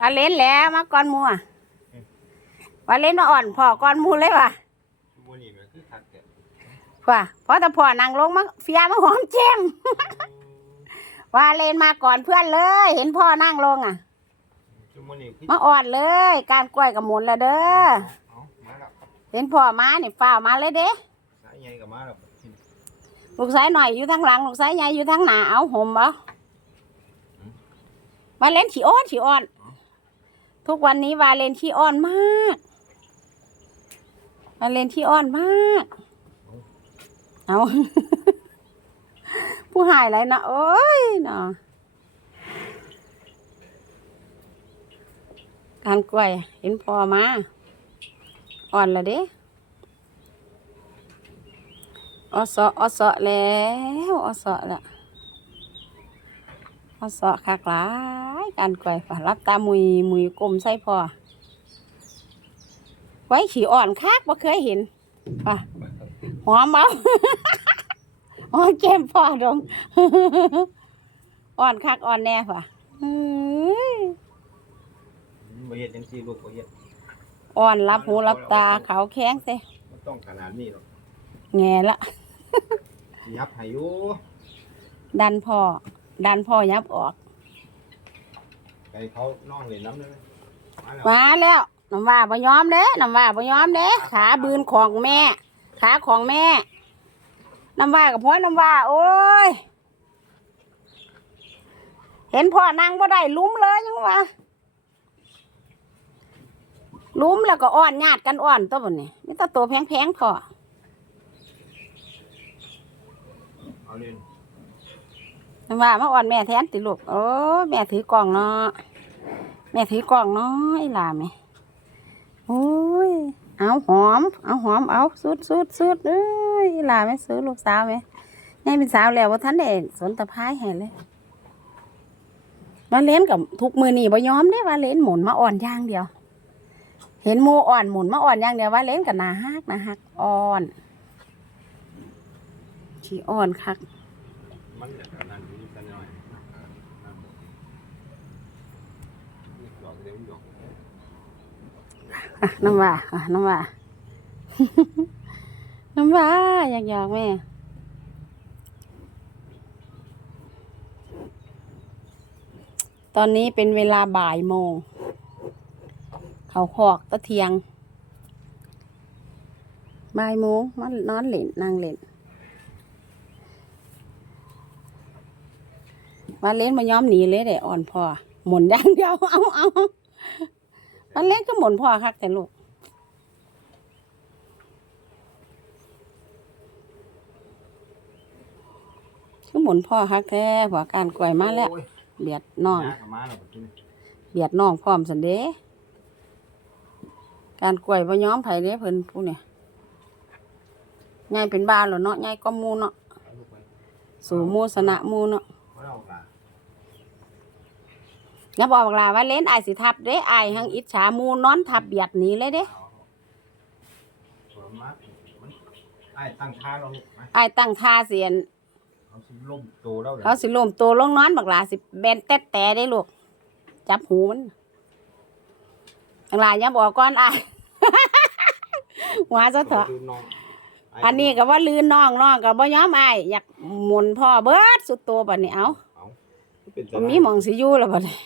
ว่าเล่นแล้วมาก่อนหมูอะว่าเล่นมาอ่อนพอก่อนหมูเลยว่ะบัวนี่มันคือคักแต่ว่ะเพราะแต่พอนั่งลงมาเฟียมาหอมแจมว่าเล่นมาก่อนเพื่อนเลย เห็นพ่อนั่งลงอะชั่วโมงนี้คือมาอ่อนเลย การกล้วยกับหมุนแล้วเด้อเอามาแล้วเห็นพ่อมานี่ฝ้าวมาเลยเด้สายใหญ่กับมาแล้วลูกสายหน่อยอยู่ทางหลังลูกสายใหญ่อยู่ทางหน้าเอาห่มเอาวาเลนขี้อ้อนขี้อ้อน ทุกวันนี้วาเลนขี้อ้อนมาก วาเลนขี้อ้อนมาก เอา ผู้หายไรนะโอ้ยเนาะการกล้วยเห็นพอมา อ่อนละเด้ออสออสอแล้วออสอแล้วออสอคักหลาย การกล้วยฝารับตามุยมุยกลมใส่พอ ไว้ขี่อ่อนคักบ่เคยเห็นป่ะหอมเอาอ๋อแก้มพ่อดงอ่อนคักอ่อนแน่ป่ะอื้อบ่เฮ็ดจังซี่ลูกบ่เฮ็ดอ่อนรับหูรับตาเขาวแข็งเซ่มันต้องขนาดนี้หรอกแง่ละสิยับให้อยู่ดันพ่อดันพ่อยับออก ไก่เขานอนเล่นน้ำเลยมาแล้วมาแล้วน้ำว่าบ่ยอมเด้น้ำว่าบ่ยอมเด้ขาบืนของแม่ ขาของแม่น้ำว่ากับพ่อน้ำว่า โอ้ย เห็นพ่อนั่งบ่ได้ลุ้มเลยยังว่าลุ้มแล้วก็อ้อนญาติกันอ้อนตัวบ่นี่มีแต่ตัวแพงๆพอเอาเล่น นว่ามาอ่อนแม่แทนติลูกโอ้แม่ถือกล่องเนาะแม่ถือกล่องเนาะไอ้ลาแม่โอ้ยเอาหอม เอาหอมเอาสุดสุดสุดเอ้ยอีลาแม่ซื้อลูกสาวไหมแม่เป็นสาวแล้วว่าท่านเด็สนตะพายให้เลยมาเล่นกับทุกมือนี่บ่ยอมได้ว่าเล่นหมุนมาอ่อนย่างเดียว เห็นหมูอ่อนหมุนมาอ่อนย่างเดียวว่าเล่นกับนาฮักนาฮักอ่อนชีอ่อนคัก มันจะขนาดนี้กันหน่อยดอกเดี๋ยวดอกน้ำว่าน้ำว่าน้ำว่าอยากหยอกแม่ตอนนี้เป็นเวลาบ่ายโมง เขาขอกตะเทียงบ่ายโมงมันนอนเล่นนั่งเล่น มาเล่นมาย้อมหนีเลยเด้อ่อนพอหมุนอย่างเดียวเอาเอามาเล่นก็หมุนพอคักแต่ลูกคือหมุนพ่อคักแท้หัวการกล้วยมาแล้วโอ้ยเบียดน้องยากับมาแล้วบัดนี้เบียดน้องพร้อมสันเด้การกล้วยบ่ย้อมไผเด้เพิ่นผู้เนี่ยใหญ่เป็นบ้านแล้วเนาะใหญ่ก็มูเนาะเอาลูกไปสู่หมูสนะหมูเนาะ มาเอาล่ะอย่าบอกบักลาว่าเล่นอายสิทับเด้อายหังอิจฉาหมูนอนทับเบียดหนี้เลยเด้เอาผลไม้มันไอ้ตั้งท่าเราลูกมาอายตั้งท่าเสียนเขาสิล่มโตแล้วเหรอเขาสิล้มตัวลงนอนบักลาสิแบนแต๊ดแต่ได้ลูกจับหูมันบักลาอย่าบอกก่อนอาย หัวซะเถอะคือน้องไอันนี้ก็ว่าลืนน้องน้องก็บ่ยอมอายอยากหมุนพ่อเบิดสุดตัวบัดนี้เอาเอาเป็นบ่มีหมองสิอยู่แล้วบัดนี้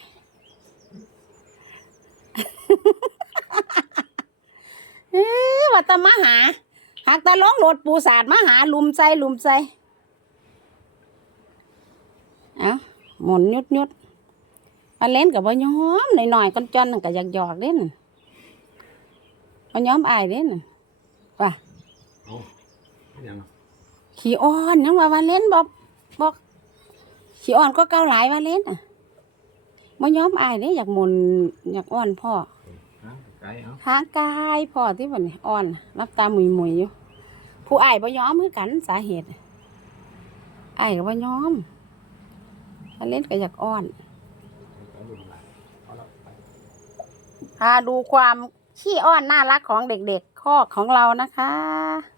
เอ้อว่าแตะมาหา หากแตะลงโหลดปูสาดมาหาลุมใจลุมใจเอาหมุนยุดยุดอันเล่นกับบ่ยอมหน่อยๆก้อนจอนนั่นก็อยากหยอกเล่นบ่ยอมอายเล่นว่าเอาอ ย่างนั้นขี้อ่อนยังว่าว่าเล่นบอกบอกขี้อ่อนก็เกาหลายว่าเล่นอะบ่ยอมอายเด้อยากหมุนอยากอ่อนพ่อนะไกลเอาทางกายพ่อที่บ่นี่อ่อนรับตาหมุยหมุยๆอยู่ผู้อายบ่ยอมคือกันสาเหตุอายก็บ่ยอมว่าเล่นก็อยากอ่อนเอาลูกมาเอาละไปพาดูความขี้อ้อนน่ารักของเด็กๆ ข้อกของเรานะคะ